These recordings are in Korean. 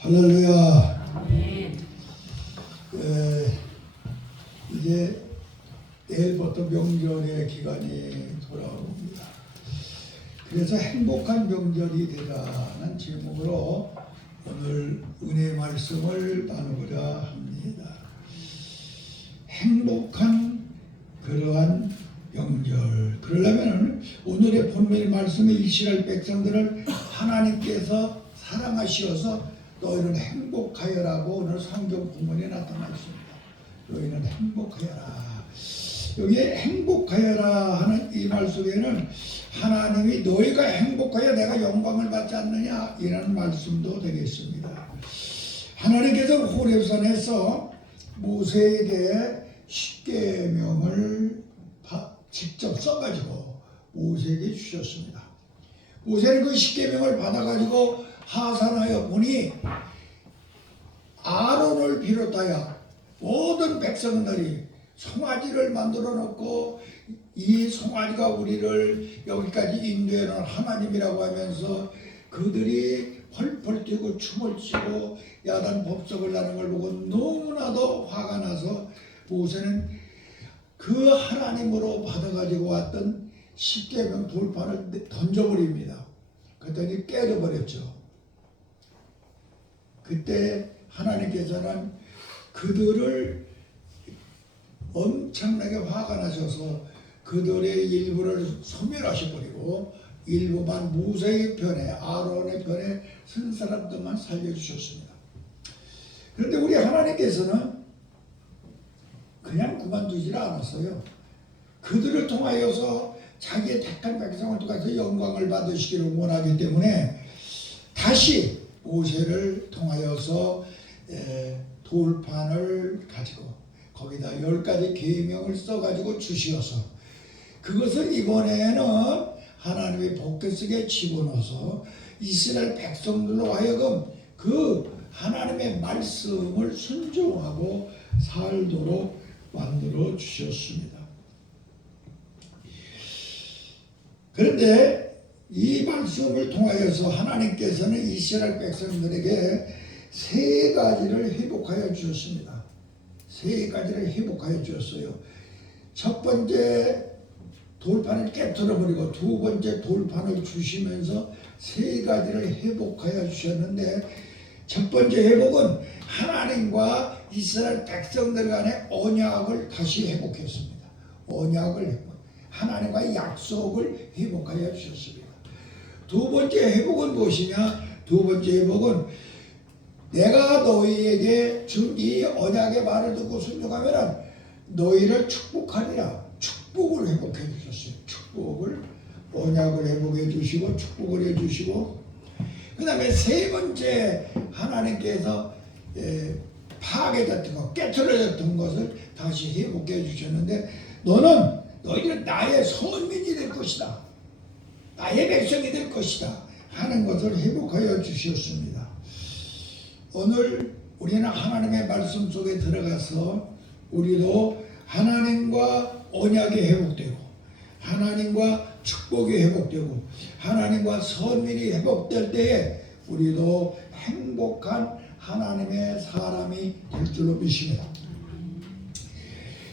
할렐루야. 이제 내일부터 명절의 기간이 돌아옵니다. 그래서 행복한 명절이 되라는 제목으로 오늘 은혜 말씀을 나누고자 합니다. 행복한 그러한 명절. 그러려면 오늘의 본문의 말씀에 이스라엘 백성들을 하나님께서 사랑하시어서 너희는 행복하여라고 오늘 성경 본문에 나타나 있습니다. 너희는 행복하여라. 여기에 행복하여라 하는 이 말 속에는 하나님이 너희가 행복하여 내가 영광을 받지 않느냐 이라는 말씀도 되겠습니다. 하나님께서 호렙산에서 모세에게 십계명을 직접 써가지고 모세에게 주셨습니다. 모세는 그 십계명을 받아가지고 하산하여 보니 아론을 비롯하여 모든 백성들이 송아지를 만들어 놓고 이 송아지가 우리를 여기까지 인도해 놓은 하나님이라고 하면서 그들이 펄펄 뛰고 춤을 추고 야단 법석을 나는 걸 보고 너무나도 화가 나서 모세는 그 하나님으로 받아가지고 왔던 십계명 돌판을 던져버립니다. 그랬더니 깨져버렸죠. 그때 하나님께서는 그들을 엄청나게 화가 나셔서 그들의 일부를 소멸하셔버리고 일부만 모세의 편에 아론의 편에 선 사람들만 살려주셨습니다. 그런데 우리 하나님께서는 그냥 그만두질 않았어요. 그들을 통하여서 자기의 택한 백성을 통해서 영광을 받으시기를 원하기 때문에 다시 모세를 통하여서 돌판을 가지고 거기다 10가지 계명을 써가지고 주시어서 그것을 이번에는 하나님의 복궤 속에 집어넣어서 이스라엘 백성들로 하여금 그 하나님의 말씀을 순종하고 살도록 만들어 주셨습니다. 그런데 이 말씀을 통하여서 하나님께서는 이스라엘 백성들에게 세 가지를 회복하여 주셨습니다. 세 가지를 회복하여 주었어요. 첫 번째 돌판을 깨트려버리고 두 번째 돌판을 주시면서 세 가지를 회복하여 주셨는데 첫 번째 회복은 하나님과 이스라엘 백성들 간의 언약을 다시 회복했습니다. 언약을 회복, 하나님과의 약속을 회복하여 주셨습니다. 두 번째 회복은 무엇이냐? 두 번째 회복은 내가 너희에게 준 이 언약의 말을 듣고 순종하면 너희를 축복하리라. 축복을 회복해 주셨어요. 축복을 언약을 회복해 주시고 축복을 해 주시고 그 다음에 세 번째 하나님께서 파괴됐던 것, 깨트려졌던 것을 다시 회복해 주셨는데 너희는 나의 선민이 될 것이다. 나의 백성이 될 것이다 하는 것을 회복하여 주셨습니다. 오늘 우리는 하나님의 말씀 속에 들어가서 우리도 하나님과 언약이 회복되고 하나님과 축복이 회복되고 하나님과 선민이 회복될 때에 우리도 행복한 하나님의 사람이 될 줄로 믿습니다.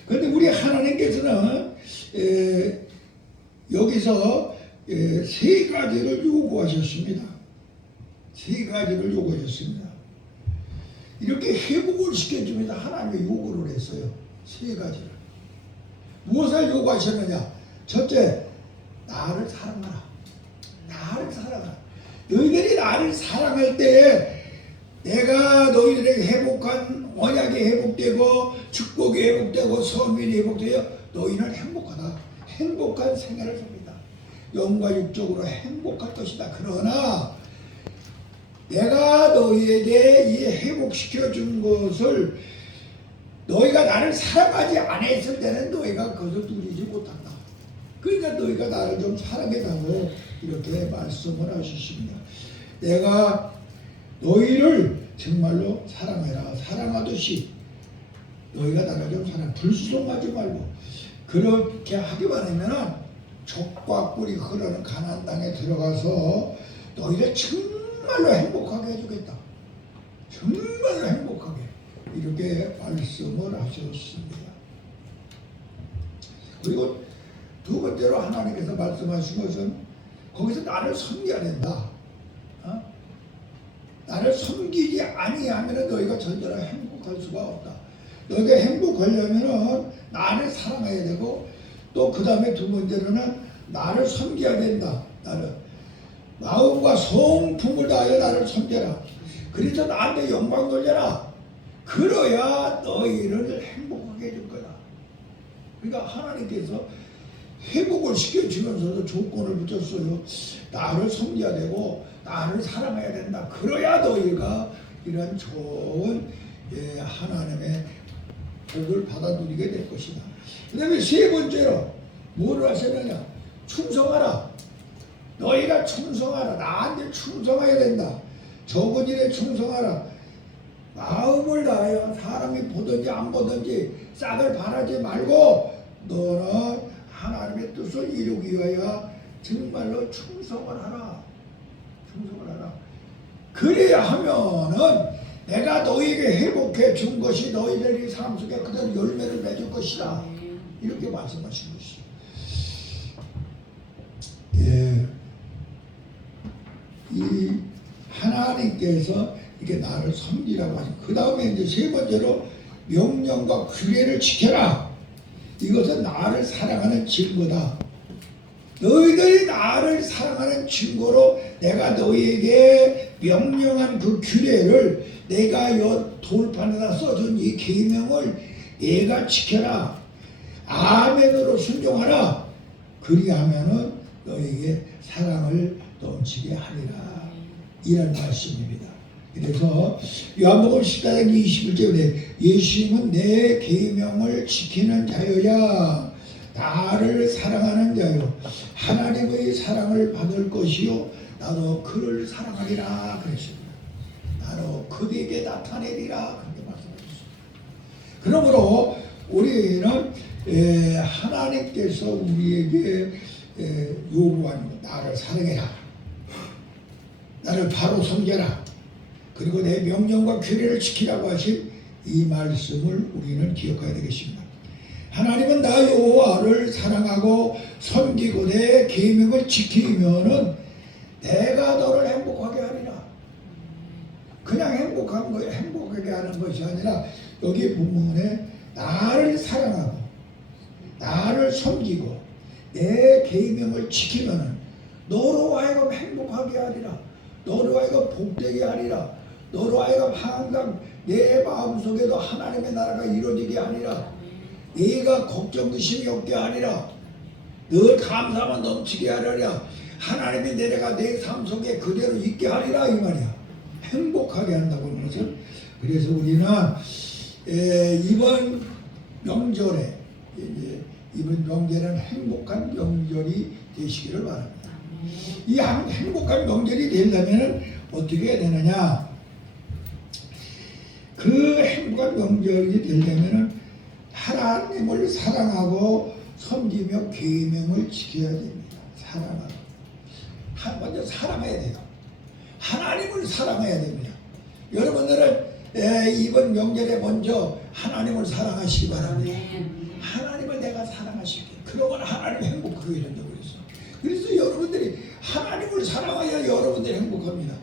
그런데 우리 하나님께서는 여기서 세 가지를 요구하셨습니다. 세 가지를 요구하셨습니다. 이렇게 회복을 시켜주면서 하나님이 요구를 했어요. 세 가지를. 무엇을 요구하셨느냐? 첫째, 나를 사랑하라. 나를 사랑하라. 너희들이 나를 사랑할 때 내가 너희들에게 회복한 언약이 회복되고 축복이 회복되고 선민이 회복되어 너희는 행복하다. 행복한 생활을 삽니다. 영과 육적으로 행복할 것이다. 그러나 내가 너희에게 이 회복시켜 준 것을 너희가 나를 사랑하지 않았을 때는 너희가 그것을 누리지 못한다. 그러니까 너희가 나를 좀 사랑해달라고 이렇게 말씀을 하셨습니다. 내가 너희를 정말로 사랑해라. 사랑하듯이 너희가 나를 좀 사랑해. 불순종하지 말고 그렇게 하기만 하면 족과 꿀이 흐르는 가나안 땅에 들어가서 너희를 정말로 행복하게 해주겠다. 이렇게 말씀을 하셨습니다. 그리고 두 번째로 하나님께서 말씀하신 것은 거기서 나를 섬겨야 된다. 나를 섬기지 아니하면 너희가 절대로 행복할 수가 없다. 너희가 행복하려면 나를 사랑해야 되고 또 그 다음에 두 번째로는 나를 섬겨야 된다. 나를 마음과 성품을 다하여 나를 섬겨라. 그래서 나한테 영광 돌려라. 그러야 너희를 행복하게 해줄 거다. 그러니까 하나님께서 회복을 시켜주면서도 조건을 붙였어요. 나를 섬겨야 되고 나를 사랑해야 된다. 그래야 너희가 이런 좋은 하나님의 복을 받아들이게 될 것이다. 그 다음에 세 번째로 뭐를 하셨느냐? 충성하라. 너희가 충성하라. 나한테 충성해야 된다. 적은 일에 충성하라. 마음을 다하여 사람이 보든지 안 보든지 싹을 바라지 말고 너는 하나님의 뜻을 이루기 위하여 정말로 충성을 하라. 충성을 하라. 그래야 하면은 내가 너희에게 회복해 준 것이 너희들이 삶 속에 그대로 열매를 맺을 것이다. 이렇게 말씀하신 것이죠. 예. 이 하나님께서 이렇게 나를 섬기라고 하시고 그 다음에 이제 세 번째로 명령과 규례를 지켜라. 이것은 나를 사랑하는 증거다. 너희들이 나를 사랑하는 증거로 내가 너희에게 명령한 그 규례를 내가 돌판에다 써준 이 계명을 내가 지켜라. 아멘으로 순종하라. 그리하면은 너희에게 사랑을 넘치게 하리라. 이런 말씀입니다. 그래서 요한복음 14장 21절에 예수님은 내 계명을 지키는 자여야 나를 사랑하는 자요 하나님의 사랑을 받을 것이요 나도 그를 사랑하리라 그랬습니다. 나도 그에게 나타내리라 그렇게 말씀하셨습니다. 그러므로 우리는 하나님께서 우리에게 요구하는 것, 나를 사랑해라, 나를 바로 섬겨라, 그리고 내 명령과 규례를 지키라고 하신 이 말씀을 우리는 기억해야 되겠습니다. 하나님은 나 여호와를 사랑하고 섬기고 내 계명을 지키면은 내가 너를 행복하게 하리라. 그냥 행복하게 하는 것이 아니라 여기 본문에 나를 사랑하고 나를 섬기고 내 계명을 지키면은 너로 하여금 행복하게 하리라. 너로 하여금 복되게 하리라. 너로 하여금 항상 내 마음속에도 하나님의 나라가 이루어지게 하리라. 네가 걱정 의심이 없게 하리라. 늘 감사만 넘치게 하리라. 하나님이 내가 내 삶 속에 그대로 있게 하리라 이 말이야. 행복하게 한다고 하는 것은 그래서 우리는 이번 명절에 이번 명절은 행복한 명절이 되시기를 바랍니다. 이 행복한 명절이 되려면 어떻게 해야 되느냐? 그 행복한 명절이 되려면 하나님을 사랑하고 섬기며 계명을 지켜야 됩니다. 사랑하고 먼저 사랑해야 돼요. 하나님을 사랑해야 됩니다. 여러분들은 이번 명절에 먼저 하나님을 사랑하시기 바랍니다. 하나님을 내가 사랑하실게. 그러면 하나님 행복하게 된다고 그랬어. 그래서 여러분들이 하나님을 사랑해야 여러분들이 행복합니다.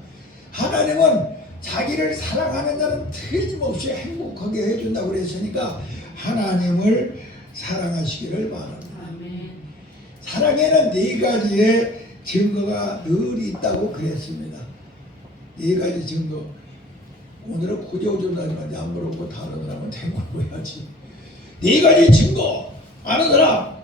하나님은 자기를 사랑하는 자는 틀림없이 행복하게 해준다고 그랬으니까 하나님을 사랑하시기를 바랍니다. 사랑에는 네 가지의 증거가 늘 있다고 그랬습니다. 네 가지 증거. 오늘은 고저고저하지만 안 물어보고 다른 사람은 대꾸로 해야지. 네 가지 증거 아는 사람.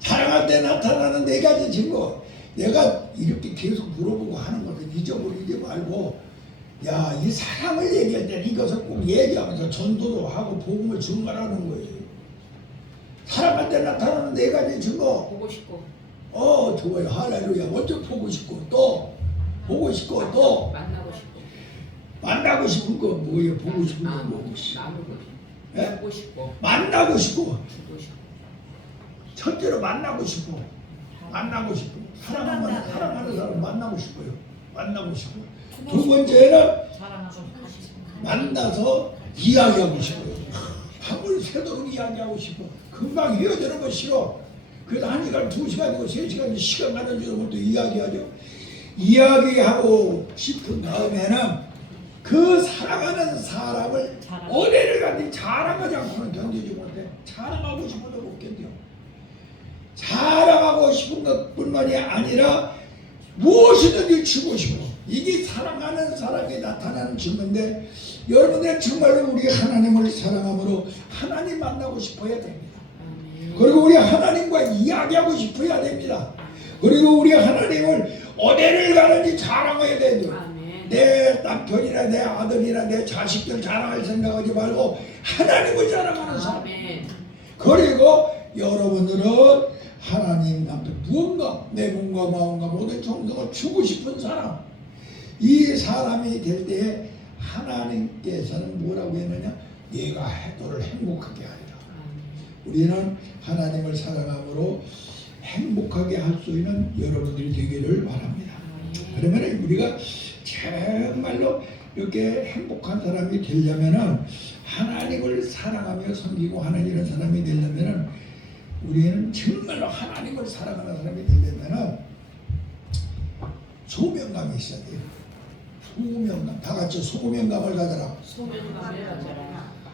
사랑할 때 나타나는 네 가지 증거. 내가 이렇게 계속 물어보고 하는 것을 잊어버리지 말고 야, 이 사랑을 얘기할 때 이것을 꼭 얘기하면서 전도도 하고 복음을 증거하는 거예요. 사랑할 때 나타나는 네 가지 증거. 보고 싶고. 좋아요. 할렐루야. 먼저 보고 싶고 또 보고 싶고 또 만나고 싶고. 만나고 싶은 거 뭐예요? 보고 싶은 거 뭐고 싶고. 보고 싶고. 만나고 싶고. 주고 싶고. 첫째로 만나고 싶고. 만나고 싶고. 사랑하는 사람 만나고 싶어요. 만나고 싶어요. 두 번째는 사랑하고 만나서 이야기하고 싶어요. 밤을 새도록 이야기하고 싶어. 금방 헤어지는 거 싫어. 그래서 1시간, 2시간이고 3시간 시간 가는 줄 모르고 이야기하죠. 이야기하고 싶은 다음에는 그 사랑하는 사람을 어디를 가든지 자랑하지 않고는 견디지 못해. 자랑하고 싶어도 못 견뎌. 자랑하고 싶은 것뿐만이 아니라 무엇이든지 주고 싶어. 이게 사랑하는 사람이 나타나는 증거인데, 여러분들 정말로 우리 하나님을 사랑함으로 하나님 만나고 싶어야 됩니다. 그리고 우리 하나님과 이야기하고 싶어야 됩니다. 그리고 우리 하나님을 어디를 가는지 자랑해야 돼요. 내 남편이나 내 아들이나 내 자식들 자랑할 생각하지 말고 하나님을 자랑하는 사람. 그리고 여러분들은 하나님 남편 무언가 내 몸과 마음과 모든 정성을 주고 싶은 사람, 이 사람이 될 때에 하나님께서는 뭐라고 했느냐? 네가 너를 행복하게 하리라. 우리는 하나님을 사랑함으로 행복하게 할 수 있는 여러분들이 되기를 바랍니다. 그러면 우리가 정말로 이렇게 행복한 사람이 되려면은, 하나님을 사랑하며 섬기고 하는 이런 사람이 되려면은, 우리는 정말로 하나님을 사랑하는 사람이 되려면은 소명감이 있어야 돼요. 소명감. 다 같이 소명감을 가져라.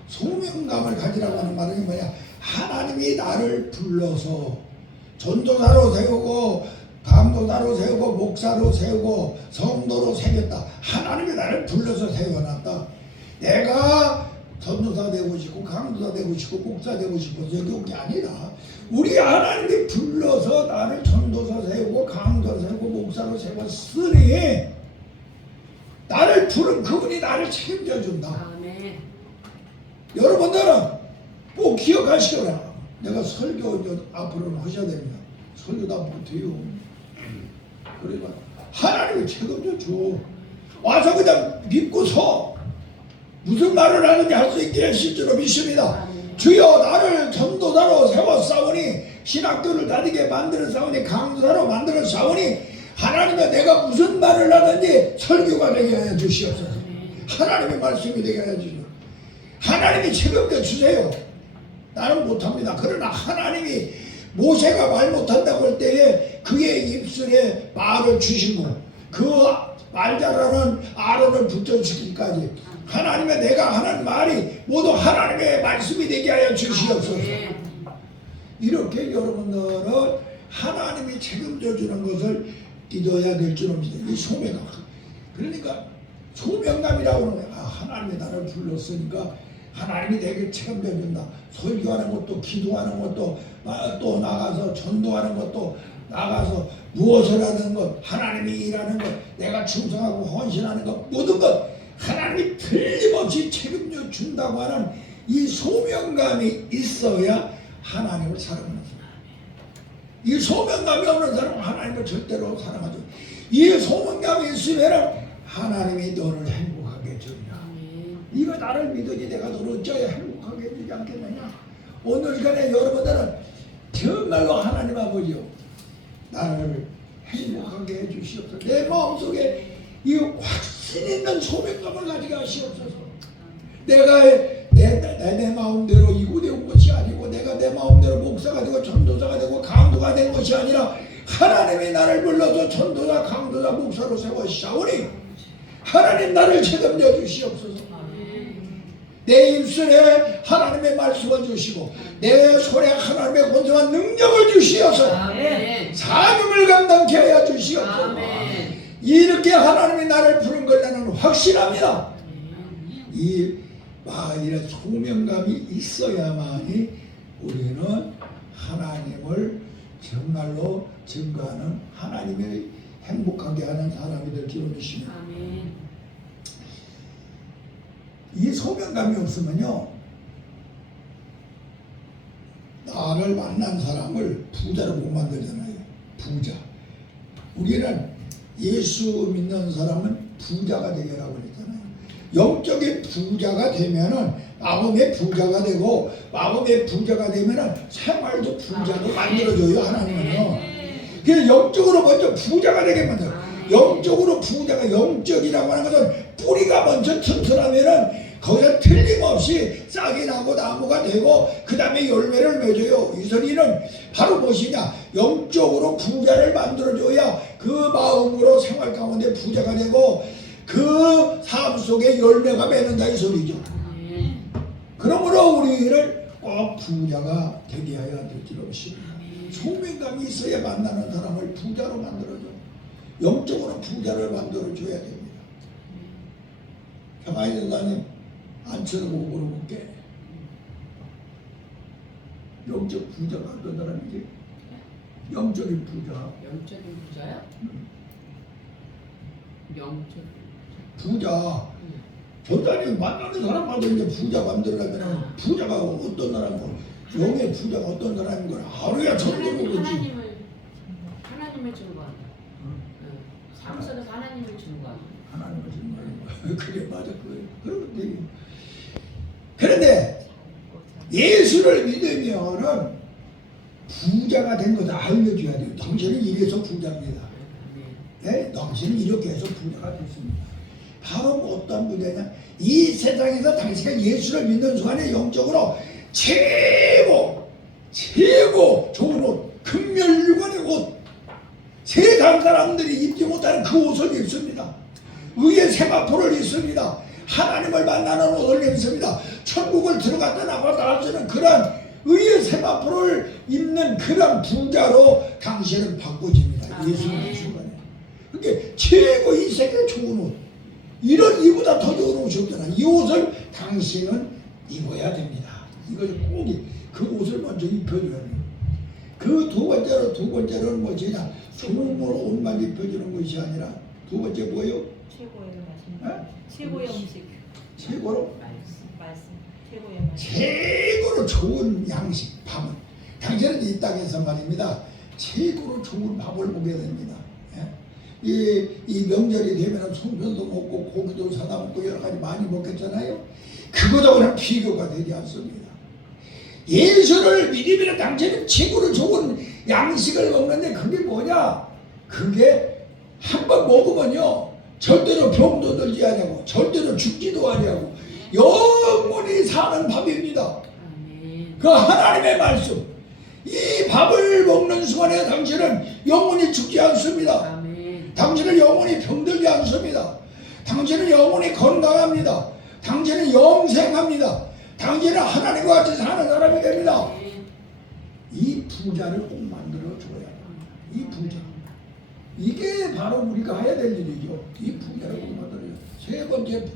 소명감을 가지라고 하는 말은 뭐냐? 하나님이 나를 불러서 전도사로 세우고 감도사로 세우고 목사로 세우고 성도로 세웠다. 하나님이 나를 불러서 세워놨다. 내가 전도사 되고 싶고 강도사 되고 싶고 목사 되고 싶어서 여기 온 게 아니라 우리 하나님이 불러서 나를 전도사 세우고 강도사 세우고 목사로 세웠으니 나를 부른 그분이 나를 책임져 준다. 여러분들은 꼭 기억하시기 바랍니다. 내가 설교 앞으로는 하셔야 됩니다. 설교 다 못해요. 그러니까 하나님이 책임져 줘. 와서 그냥 믿고서 무슨 말을 하는지 할 수 있기를 실제로 믿습니다. 주여 나를 전도사로 세웠사오니, 신학교를 다니게 만들었사오니, 강사로 만들었사오니, 하나님이 내가 무슨 말을 하든지 설교가 되게 해 주시옵소서. 하나님의 말씀이 되게 해 주시옵소서. 하나님이 책임져 주세요. 나는 못합니다. 그러나 하나님이 모세가 말 못한다고 할 때에 그의 입술에 말을 주시고 그 말 잘하는 아론을 붙여주기까지 하나님의 내가 하는 말이 모두 하나님의 말씀이 되게 하여 주시옵소서. 이렇게 여러분들은 하나님이 책임져 주는 것을 믿어야 될 줄 압니다. 이 소명감. 그러니까 소명감이라고 하는 거야. 하나님이 나를 불렀으니까 하나님이 내게 책임져 준다. 설교하는 것도, 기도하는 것도, 또 나가서 전도하는 것도, 나가서 무엇을 하는 것, 하나님이 일하는 것, 내가 충성하고 헌신하는 것, 모든 것 하나님이 틀림없이 책임져 준다고 하는 이 소명감이 있어야 하나님을 사랑하는 사람. 이 소명감이 없는 사람은 하나님을 절대로 사랑하지. 이 소명감이 있으면 하나님이 너를 행복하게 해주리라. 이거 나를 믿으니 내가 너를 어찌하여 행복하게 해주지 않겠느냐. 오늘 시간에 여러분들은 정말로 하나님 아버지요, 나를 행복하게 해주시옵소서. 내 마음속에 이 확신 있는 소명감을 가지게 하시옵소서. 내가 내 마음대로 이곳에 온 것이 아니고, 내가 내 마음대로 목사가 되고 전도사가 되고 강도가 된 것이 아니라 하나님이 나를 불러서 전도사 강도사 목사로 세우시오니 하나님 나를 책임져 주시옵소서. 내 입술에 하나님의 말씀을 주시고 내 손에 하나님의 권세와 능력을 주시어서 사명을 감당케 하여 주시옵소서. 이렇게 하나님이 나를 부른 걸 나는 확신합니다. 이런 소명감이 있어야만이 우리는 하나님을 정말로 증거하는, 하나님의 행복하게 하는 사람이 될 줄 믿습니다. 이 소명감이 없으면요, 나를 만난 사람을 부자로 못 만들잖아요. 부자. 우리는 예수 믿는 사람은 부자가 되게라고 그랬잖아요. 영적인 부자가 되면은 마음의 부자가 되고, 마음의 부자가 되면은 생활도 부자로 만들어줘요. 하나님은요. 그래서 영적으로 먼저 부자가 되게 만들어요. 영적으로 부자가 영적이라고 하는 것은 뿌리가 먼저 튼튼하면은 거기서 틀림없이 싹이 나고 나무가 되고 그 다음에 열매를 맺어요. 이 소리는 바로 무엇이냐? 영적으로 부자를 만들어줘야 그 마음으로 생활 가운데 부자가 되고 그 삶 속에 열매가 맺는다 이 소리죠. 그러므로 우리를 꼭 부자가 되게 하여 될지없습니다. 소명감이 있어야 만나는 사람을 부자로 만들어줘. 영적으로 부자를 만들어줘야 됩니다. 평안의 전사님 안 쳐다보고 물어볼게. 영적 부자가 어떤 사람이지? 영적인 부자. 영적인 부자요? 영적 부자. 전사님 만나는 사람마다 이제 부자 만들려면 부자가 어떤 사람이고 영의 부자가 어떤 사람인 걸 하루야 전도를 보지. 하나님을 주는 거. 삶 속에서 하나님을 주는 거. 하나님을 주는 거예요. 그래 맞아 그러면 되게. 그런데 예수를 믿으면은 부자가 된 것을 알려줘야 돼요. 당신은 이래서 부자입니다. 네? 당신은 이렇게 해서 부자가 됐습니다. 바로 어떤 부자냐? 이 세상에서 당신가 예수를 믿는 순간에 영적으로 최고 좋은 옷, 금멸류관의 옷, 세상 사람들이 입지 못하는 그 옷을 입습니다. 의의 세마포를 입습니다. 하나님을 만나는 옷을 입습니다. 천국을 들어갔다 나갔다 할 수 있는 그런 의의 세마포를 입는 그런 부자로 당신은 바꿔집니다. 예수를 믿는 순간에. 그게 최고 이 세계 좋은 옷, 이런 이보다 더 좋은 옷이 없잖아. 이 옷을 당신은 입어야 됩니다. 이걸 꼭 그 옷을 먼저 입혀줘야 돼요. 그 두 번째로는 뭐지냐? 좋은 옷만 입혀주는 것이 아니라 두 번째 뭐예요? 최고의 맛입니다. 최고의 음식. 최고로? 말씀. 최고의 맛. 최고로 좋은 양식, 밥은. 당신은 이 땅에서 말입니다. 최고로 좋은 밥을 먹게 됩니다. 예? 이 명절이 되면 송편도 먹고 고기도 사다 먹고 여러 가지 많이 먹겠잖아요. 그거하고는 비교가 되지 않습니다. 예수를 믿으면 당신은 최고로 좋은 양식을 먹는데 그게 뭐냐? 그게 한번 먹으면요 절대로 병도 들지 아니하고 절대로 죽지도 아니하고 영원히 사는 밥입니다. 그 하나님의 말씀, 이 밥을 먹는 순간에 당신은 영원히 죽지 않습니다. 당신은 영원히 병들지 않습니다. 당신은 영원히 건강합니다. 당신은 영생합니다. 당신은 하나님과 같이 사는 사람이 됩니다. 이 부자를 꼭 만들어줘야 합니다. 이 부자. 이게 바로 우리가 해야 될 일이죠. 이 부자를 꼭 만들어줘야 합니다. 세 번째,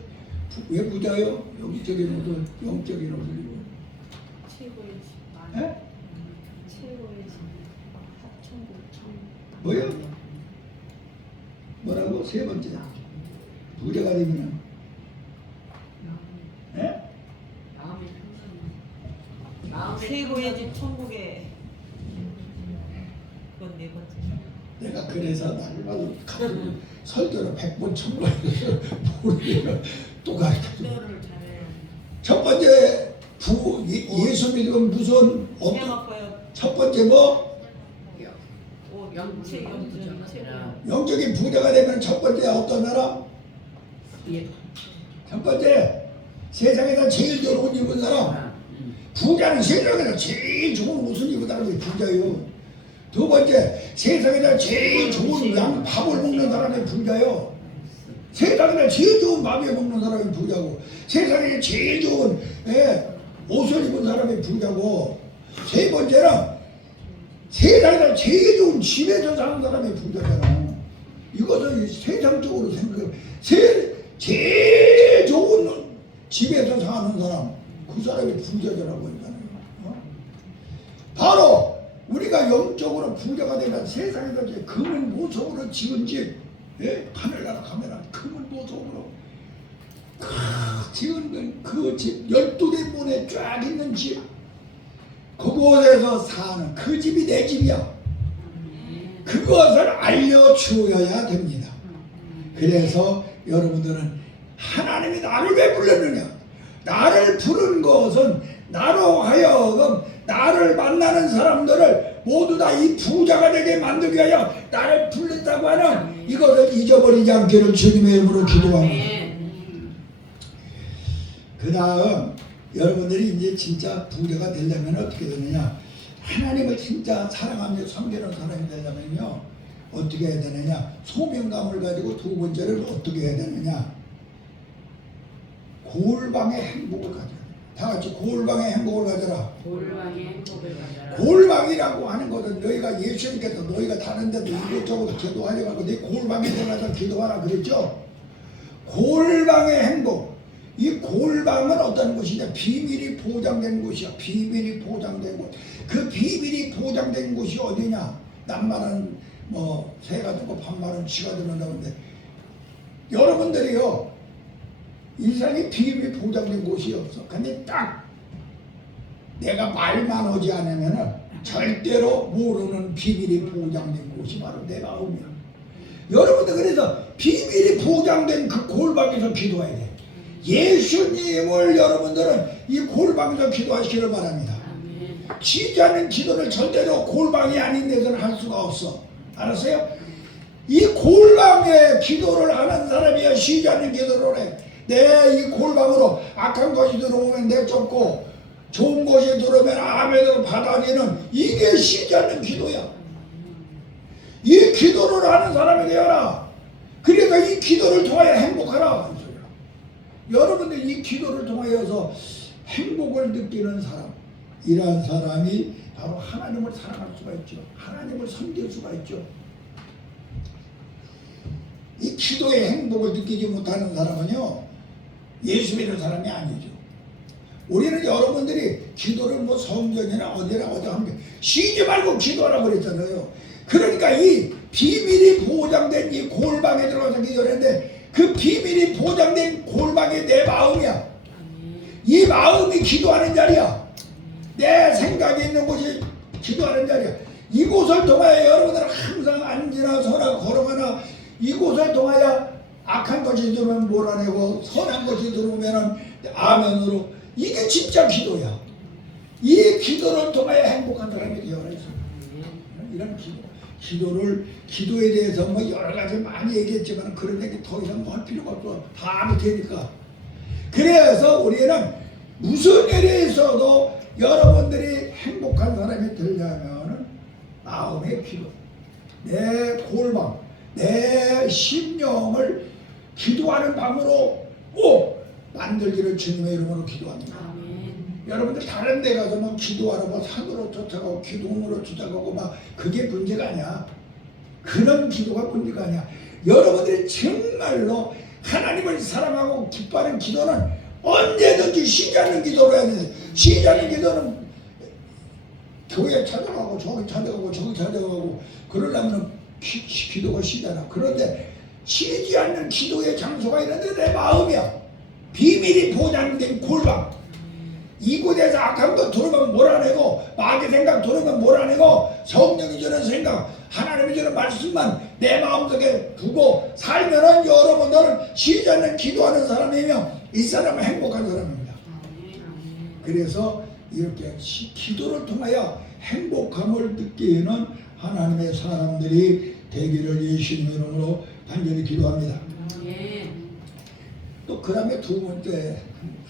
왜 부자요? 영적인 옷을, 영적인 옷을 입어요. 최고의 집. 예? 최고의 집. 천국. 뭐요? 뭐라고? 세 번째. 부자가 되면 예? 최고의 집 천국에. 그건 네 번째. 내가 그래서 날마다 가끔 설교를 100번 1000번 모르면 또 가르쳐줘. 뼈를 잘해요. 첫 번째 예수 믿으면 무슨 세마포요. 첫 번째 뭐? 영적인 부자가 되면 첫 번째 어떤 나라? 첫 번째 세상에서 제일 좋은 옷 입은 사람. 부자는 세상에서 제일 좋은 옷을 입은 사람이 부자예요. 두 번째 세상에서 제일 좋은 밥을 먹는 사람이 부자요. 세상에서 제일 좋은 밥을 먹는 사람이 부자고 세상에서 제일 좋은 옷을 입은 사람이 부자고 세 번째는 세상에서 제일 좋은 집에서 사는 사람이 부자잖아. 이것은 세상적으로 생각해. 제일 좋은 집에서 사는 사람, 그 사람이 부자라고 했잖아요. 바로 우리가 영적으로 부자가 되면 세상에서 이제 금은 보석으로 지은 집, 하늘나라 가면 금은 보석으로 지은 그 집, 12대 문에 쫙 있는 집, 그곳에서 사는 그 집이 내 집이야. 그것을 알려주어야 됩니다. 그래서 여러분들은 하나님이 나를 왜 불렀느냐? 나를 부른 것은 나로 하여금 나를 만나는 사람들을 모두 다 이 부자가 되게 만들기 위하여 나를 불렀다고 하는 이것을 잊어버리지 않기를 주님의 이름으로 기도합니다. 아멘. 그 다음 여러분들이 이제 진짜 부자가 되려면 어떻게 되느냐, 하나님을 진짜 사랑하며 섬기는 사람이 되려면요 어떻게 해야 되느냐, 소명감을 가지고 두 번째를 어떻게 해야 되느냐, 골방의 행복을 가져라. 다 같이 골방의 행복을 가져라. 골방의 행복을 가져라. 골방이라고 하는 것은 너희가 예수님께서 너희가 다른 데도 이곳저곳 기도하려고 하고 네 골방에 들어가서 기도하라 그랬죠. 골방의 행복, 이 골방은 어떤 곳이냐, 비밀이 보장된 곳이야. 비밀이 보장된 곳. 그 비밀이 보장된 곳이 어디냐, 남말은 뭐 새가 되고 반말은 쥐가 되는다는데, 여러분들이요 인생에 비밀이 보장된 곳이 없어. 근데 딱 내가 말만 하지 않으면은 절대로 모르는 비밀이 보장된 곳이 바로 내 마음이야. 여러분들 그래서 비밀이 보장된 그 골방에서 기도해야 돼. 예수님을 여러분들은 이 골방에서 기도하시기를 바랍니다. 아멘. 쉬지 않는 기도를 절대로 골방이 아닌 데서는 할 수가 없어. 알았어요? 이 골방에 기도를 하는 사람이야 쉬지 않는 기도를 해. 내 이 골방으로 악한 것이 들어오면 내쫓고 좋은 것이 들어오면 아멘으로 받아들이는, 이게 쉬지 않는 기도야. 이 기도를 하는 사람이 되어라. 그러니까 이 기도를 통하여 행복하라. 여러분들 이 기도를 통하여서 행복을 느끼는 사람, 이러한 사람이 바로 하나님을 사랑할 수가 있죠. 하나님을 섬길 수가 있죠. 이 기도의 행복을 느끼지 못하는 사람은요 예수 믿는 사람이 아니죠. 우리는 여러분들이 기도를 뭐 성전이나 어디나 어디 하면 쉬지 말고 기도하라고 그랬잖아요. 그러니까 이 비밀이 보장된 이 골방에 들어가서 기도했는데, 그 비밀이 보장된 골방이 내 마음이야. 이 마음이 기도하는 자리야. 내 생각이 있는 곳이 기도하는 자리야. 이곳을 통하여 여러분들은 항상 앉으나 서나 걸어가나 이곳을 통하여 악한 것이 들어오면 몰아내고 선한 것이 들어오면 아멘으로, 이게 진짜 기도야. 이 기도를 통하여 행복한 사람이 되어라. 이런 기도에 대해서 뭐 여러 가지 많이 얘기했지만 그런 얘기 더 이상 뭐 할 필요가 없어. 다 아무 테니까. 그래서 우리는 무슨 일이 있어도 여러분들이 행복한 사람이 되려면 마음의 기도, 내 골방, 내 심령을 기도하는 방으로 꼭 만들기를 주님의 이름으로 기도합니다. 아멘. 여러분들 다른 데 가서 막 기도하러 막 산으로 쫓아가고 기도문으로 쫓아가고 막 그게 문제가 아니야. 그런 기도가 문제가 아니야. 여러분들이 정말로 하나님을 사랑하고 기뻐하는 기도는 언제든지 쉬지 않는 기도로 해야 돼. 쉬지 않는 기도는 교회 찾아가고 저기 찾아가고 저기 찾아가고 그러려면 기도가 쉬잖아. 그런데 쉬지 않는 기도의 장소가 있는데 내 마음이야. 비밀이 보장된 골방. 이곳에서 악한 것 들으면 몰아내고 마귀 생각 들으면 몰아내고 성령이 주는 생각, 하나님이 주는 말씀만 내 마음속에 두고 살면은 여러분들은 쉬지 않는 기도하는 사람이며 이 사람은 행복한 사람입니다. 그래서 이렇게 기도를 통하여 행복함을 느끼는 하나님의 사람들이 되기를 예수님의 이름으로 간절히 기도합니다. 또 그 다음에 두 번째,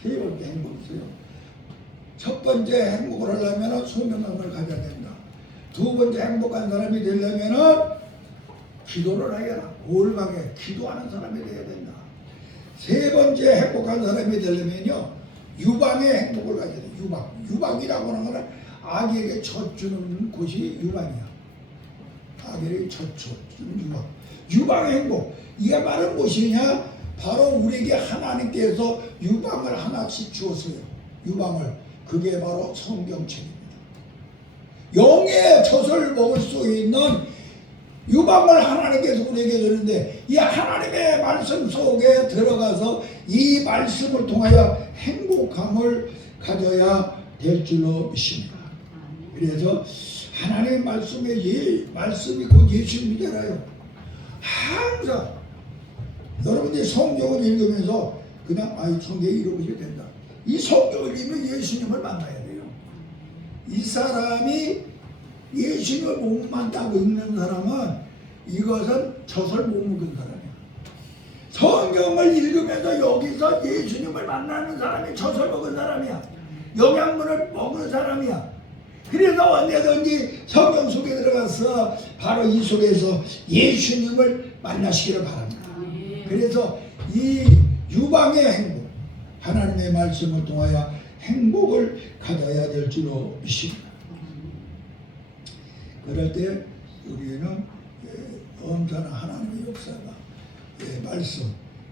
세 번째 행복이 있어요. 첫 번째 행복을 하려면 소명감을 가져야 된다. 두 번째 행복한 사람이 되려면 기도를 해야 골방에 기도하는 사람이 되어야 된다. 세 번째 행복한 사람이 되려면요 유방의 행복을 가져야 돼. 유방이라고 하는 것은 아기에게 젖주는 곳이 유방이야. 아기에게 젖주는 유방. 유방의 행복. 이게 바로 무엇이냐? 바로 우리에게 하나님께서 유방을 하나씩 주었어요. 유방을. 그게 바로 성경책입니다. 영의 젖을 먹을 수 있는 유방을 하나님께서 우리에게 주는데, 이 하나님의 말씀 속에 들어가서 이 말씀을 통하여 행복함을 가져야 될 줄로 믿습니다. 그래서 하나님의 말씀이 곧 예수님이잖아요. 항상 여러분들이 성경을 읽으면서 그냥 이 성경에 이러셔야 된다. 이 성경을 읽으면 예수님을 만나야 돼요. 이 사람이 예수님을 목만 따고 읽는 사람은 이것은 젖을 못 먹은 사람이야. 성경을 읽으면서 여기서 예수님을 만나는 사람이 젖을 먹은 사람이야. 영양분을 먹은 사람이야. 그래서 언제든지 성경 속에 들어가서 바로 이 속에서 예수님을 만나시기를 바랍니다. 그래서 이 유방의 행복, 하나님의 말씀을 통하여 행복을 가져야 될 줄로 믿습니다. 그럴 때 우리는 엄청난 하나님의 역사가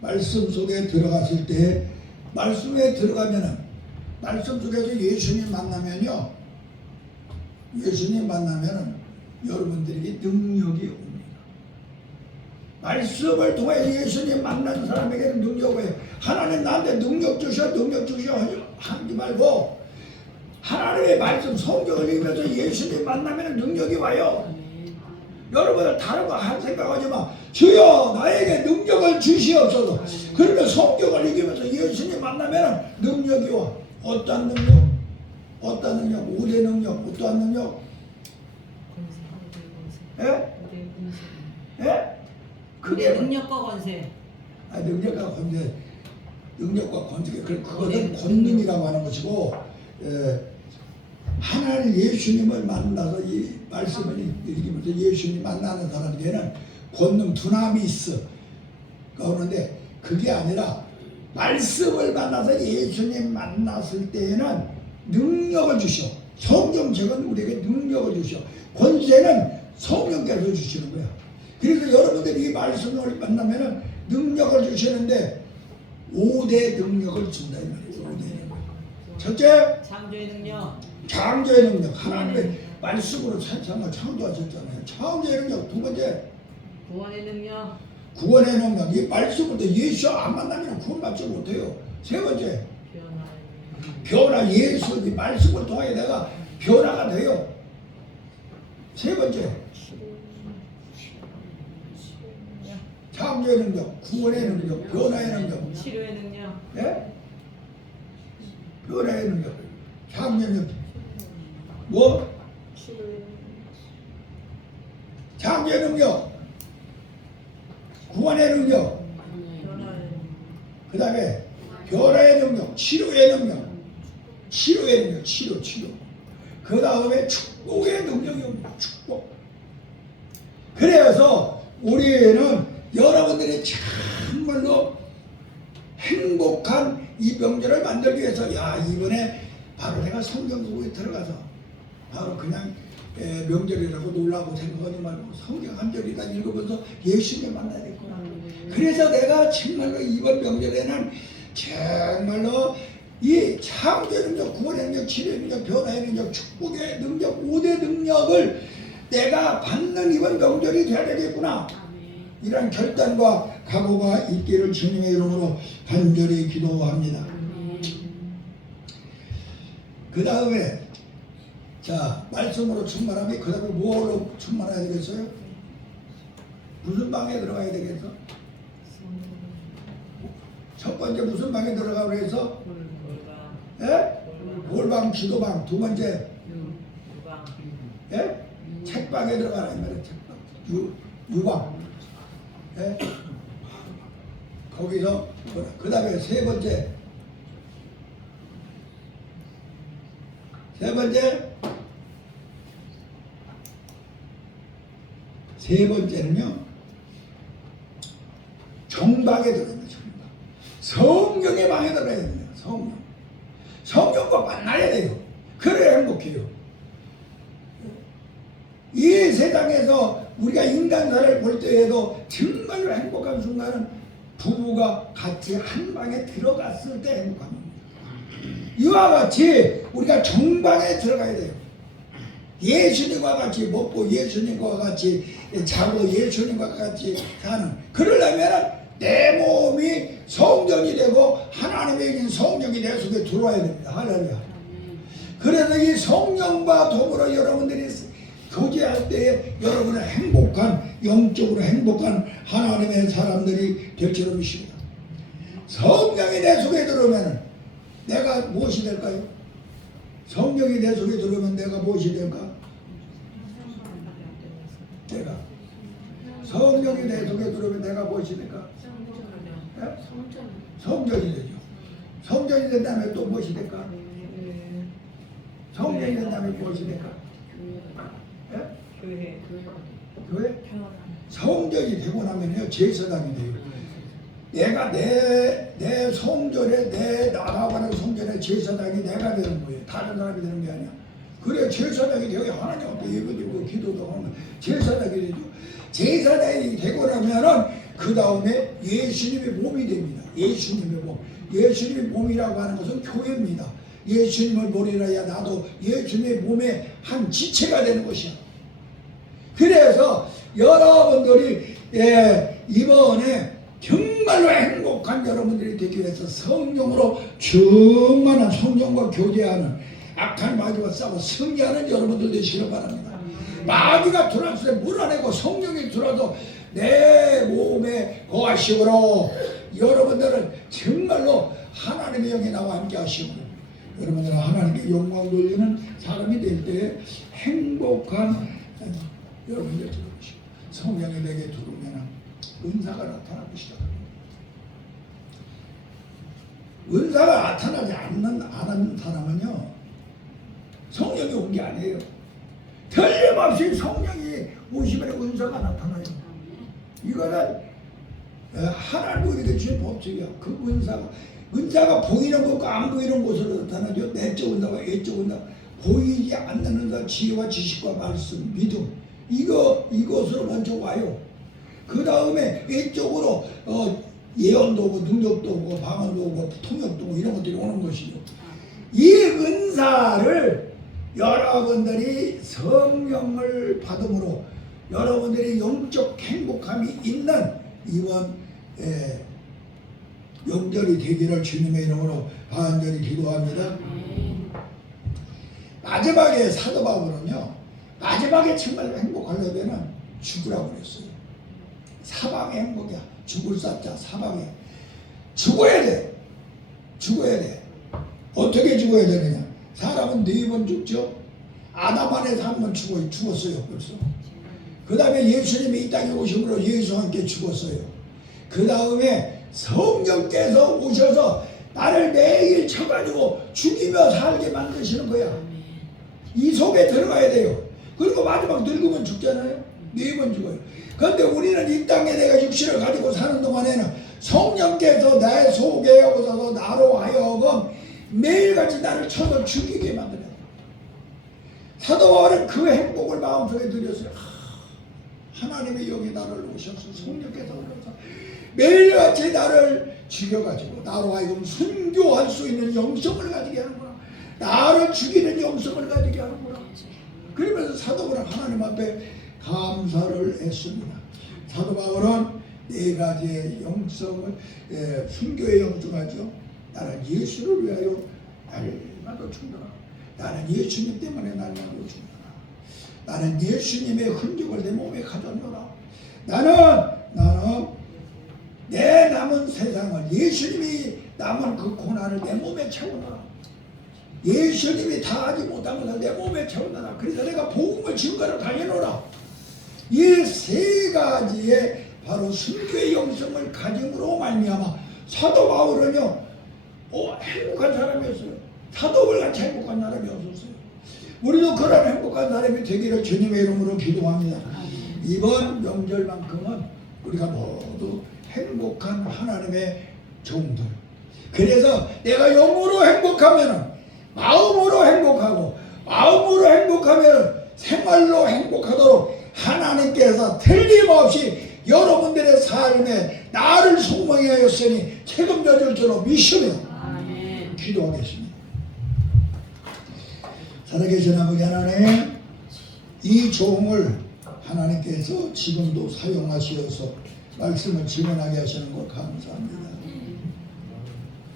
말씀 속에 들어갔을 때, 말씀에 들어가면은 말씀 속에서 예수님 만나면요, 예수님 만나면은 여러분들에게 능력이 옵니다. 말씀을 통해 예수님 만난 사람에게는 능력이 와요. 하나님 나한테 능력 주셔 하지 말고 하나님의 말씀 성경을 읽으면서 예수님 만나면 능력이 와요. 여러분들 다른 거 생각하지 마. 주여 나에게 능력을 주시옵소서. 그러면 성경을 읽으면서 예수님 만나면 능력이 와. 어떤 능력? 어떤 능력? 5대 능력. 어떠한 능력? 예? 예? 그게 능력과 권세. 능력과 권세. 능력과 권세. 그것은 권능이라고 하는 것이고, 하나님 예수님을 만나서 이 말씀을 읽으면서 예수님 만나는 사람에게는 권능 두나미스가 오는데, 그게 아니라 말씀을 만나서 예수님 만났을 때에는 능력을 주셔. 성경책은 우리에게 능력을 주셔. 권세는 성령께서 주시는 거야. 그래서 여러분들이 이 말씀을 만나면은 능력을 주시는데 5대 능력을 준다 이 말이에요. 5대 능력. 첫째, 창조의 능력. 창조의 능력. 하나님의 말씀으로 세상을 창조하셨잖아요. 창조의 능력. 두 번째, 구원의 능력. 구원의 능력. 이 말씀을 예수 안 만나면 구원받지 못해요. 세 번째, 변화. 예수 이 말씀을 통해 내가 변화가 돼요. 세 번째, 창조의 능력, 구원의 능력, 변화의 능력. 치료의 능력. 예? 변화의 능력, 창조의 능력. 뭐? 창조의 능력, 구원의 능력, 그 다음에 변화의 능력, 치료의 능력. 치료의 능력, 치료. 그 다음에 축복의 능력이 옵니다. 축복. 그래서 우리는 여러분들이 정말로 행복한 이 명절을 만들기 위해서, 야, 이번에 바로 내가 성경 속에 들어가서 바로 그냥 명절이라고 놀라고 생각하지 말고 성경 한 절이나 읽으면서 예수님 만나야겠구나. 그래서 내가 정말로 이번 명절에는 정말로 이 창조의 능력, 구원의 능력, 치료의 능력, 변화의 능력, 축복의 능력, 5대 능력을 내가 받는 이번 명절이 되어야 되겠구나. 이런 결단과 각오가 있기를 주님의 이름으로 간절히 기도합니다. 그 다음에 자, 말씀으로 충만하면 그 다음에 무엇으로 충만해야 되겠어요? 무슨 방에 들어가야 되겠어? 첫 번째 무슨 방에 들어가고 그래서? 예? 몰방, 기도방. 두 번째 예? 책방에 들어가라 이 말이야. 책방. 유방. 예? 거기서 그 다음에 세 번째는요 정방에 들어갑니다. 성경의 방에 들어가야 됩니다. 성경과 만나야 돼요. 그래야 행복해요. 이 세상에서 우리가 인간사를 볼 때에도 정말로 행복한 순간은 부부가 같이 한 방에 들어갔을 때 행복한 겁니다. 이와 같이 우리가 정방에 들어가야 돼요. 예수님과 같이 먹고 예수님과 같이 자고 예수님과 같이 사는, 그러려면 내 몸이 성전이 되고 하나님의 성령이 내 속에 들어와야 됩니다. 할렐루야. 그래서 이 성령과 더불어 여러분들이 교제할 때 여러분은 행복한, 영적으로 행복한 하나님의 사람들이 될 줄로 믿습니다. 성령이 내 속에 들어오면 내가 무엇이 될까요? 성령이 내 속에 들어오면 내가 무엇이 될까? 내가 성령이 내 속에 들어오면 내가 무엇이니까? 예? 성전이 되죠. 성전이 된 다음에 또 무엇이 될까? 성전이 된 다음에 무엇이 될까? 예? 교회. 교회? 성전이 되고 나면요 제사장이 돼요. 내가 내 성전에 내 나라가는 성전의 제사장이 내가 되는 거예요. 다른 사람이 되는 게 아니야. 그래 제사장이 되고 하나님 앞에 예배드리고 기도도 하면 제사장이 되죠. 제사장이 되고 나면은 그 다음에 예수님의 몸이 됩니다. 예수님의 몸. 예수님의 몸이라고 하는 것은 교회입니다. 예수님을 보리라야 나도 예수님의 몸의 한 지체가 되는 것이야. 그래서 여러분들이 이번에 정말로 행복한 여러분들이 되기 위해서 성령으로 충만한 성령과 교제하는 악한 마귀와 싸워 승리하는 여러분들 되시길 바랍니다. 마귀가 들어왔을 때 물어내고 성령이 들어와서 내 몸에 거하시므로 여러분들은 정말로 하나님의 영이 나와 함께 하시므로 여러분들은 하나님께 영광 돌리는 사람이 될 때 행복한 여러분들 들어오시고 성령이 내게 들어오면 은사가 나타나기 시작합니다. 은사가 나타나지 않는 사람은요 성령이 온 게 아니에요. 틀림없이 성령이 오시면 은사가 나타나요. 이거는 하나님 우리에게 주신 법칙이야. 그 은사가 보이는 것과 안 보이는 곳으로 나타나죠. 내적 은사와 외적 은사, 보이지 않는 은사, 지혜와 지식과 말씀, 믿음 이것으로 먼저 와요. 그 다음에 외적으로 예언도 오고 능력도 오고 방언도 오고 통역도 오고 이런 것들이 오는 것이죠. 이 은사를 여러분들이 성령을 받음으로 여러분들이 영적 행복함이 있는 이번 명절이 되기를 주님의 이름으로 간절히 기도합니다. 마지막에 사도 바울은요 마지막에 정말 행복하려면 죽으라고 그랬어요. 사방의 행복이야. 죽을 사자 사방에 죽어야 돼. 어떻게 죽어야 되느냐? 사람은 4번 죽죠. 아담 안에서 한 번 죽었어요. 벌써. 그 다음에 예수님이 이 땅에 오심으로 예수와 함께 죽었어요. 그 다음에 성령께서 오셔서 나를 매일 쳐가지고 죽이며 살게 만드시는 거야. 이 속에 들어가야 돼요. 그리고 마지막 늙으면 죽잖아요. 4번 죽어요. 그런데 우리는 이 땅에 내가 육신을 가지고 사는 동안에는 성령께서 내 속에 오셔서 나로 하여금 매일같이 나를 쳐서 죽이게 만들어요. 사도 바울은 그 행복을 마음속에 들였어요. 하나님이 여기 나를 오셔서 성령께서 오셔서 매일같이 나를 죽여가지고 나로 하여금 순교할 수 있는 영성을 가지게 하는구나. 나를 죽이는 영성을 가지게 하는구나. 그러면서 사도 바울은 하나님 앞에 감사를 했습니다. 사도 바울은 4가지의 영성을 순교의 영성하죠. 나는 예수를 위하여 날마다 죽노라. 나는 예수님 때문에 날마다 죽노라. 나는 예수님의 흔적을 내 몸에 가졌노라. 나는 내 남은 세상을 예수님이 남은 그 고난을 내 몸에 채우노라. 예수님이 다 하지 못한 것을 내 몸에 채우노라. 그래서 내가 복음을 증거로 당해노라. 이 3가지의 바로 순교의 영성을 가짐으로 말미암아 사도 바울은요 행복한 사람이었어요. 사도 바울같이 행복한 사람이 없었어요. 우리도 그런 행복한 사람이 되기를 주님의 이름으로 기도합니다. 이번 명절만큼은 우리가 모두 행복한 하나님의 종들. 그래서 내가 영으로 행복하면 마음으로 행복하고 마음으로 하면 생활로 행복하도록 하나님께서 틀림없이 여러분들의 삶에 나를 소망해 하였으니 책임져 줄 줄로 믿으며 기도하겠습니다. 살아계신 아버지 하나님, 이 종을 하나님께서 지금도 사용하시어서 말씀을 증언하게 하시는 것 감사합니다.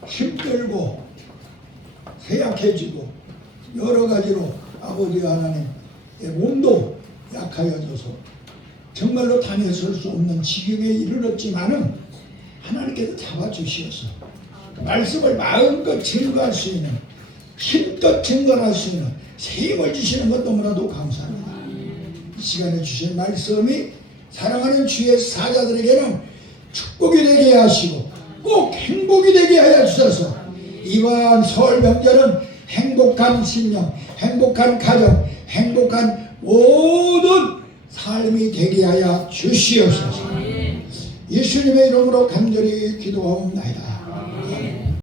힘들고 쇠약해지고 여러 가지로 아버지 하나님 몸도 약하여져서 정말로 다녀설 수 없는 지경에 이르렀지만은 하나님께서 잡아주시어서 말씀을 마음껏 증거할 수 있는 힘껏 증거할 수 있는 새 힘을 주시는 것 너무나도 감사합니다. 이 시간에 주신 말씀이 사랑하는 주의 사자들에게는 축복이 되게 하시고 꼭 행복이 되게 하여 주셔서 이번 설 명절은 행복한 심령, 행복한 가정, 행복한 모든 삶이 되게 하여 주시옵소서. 예수님의 이름으로 간절히 기도하옵나이다.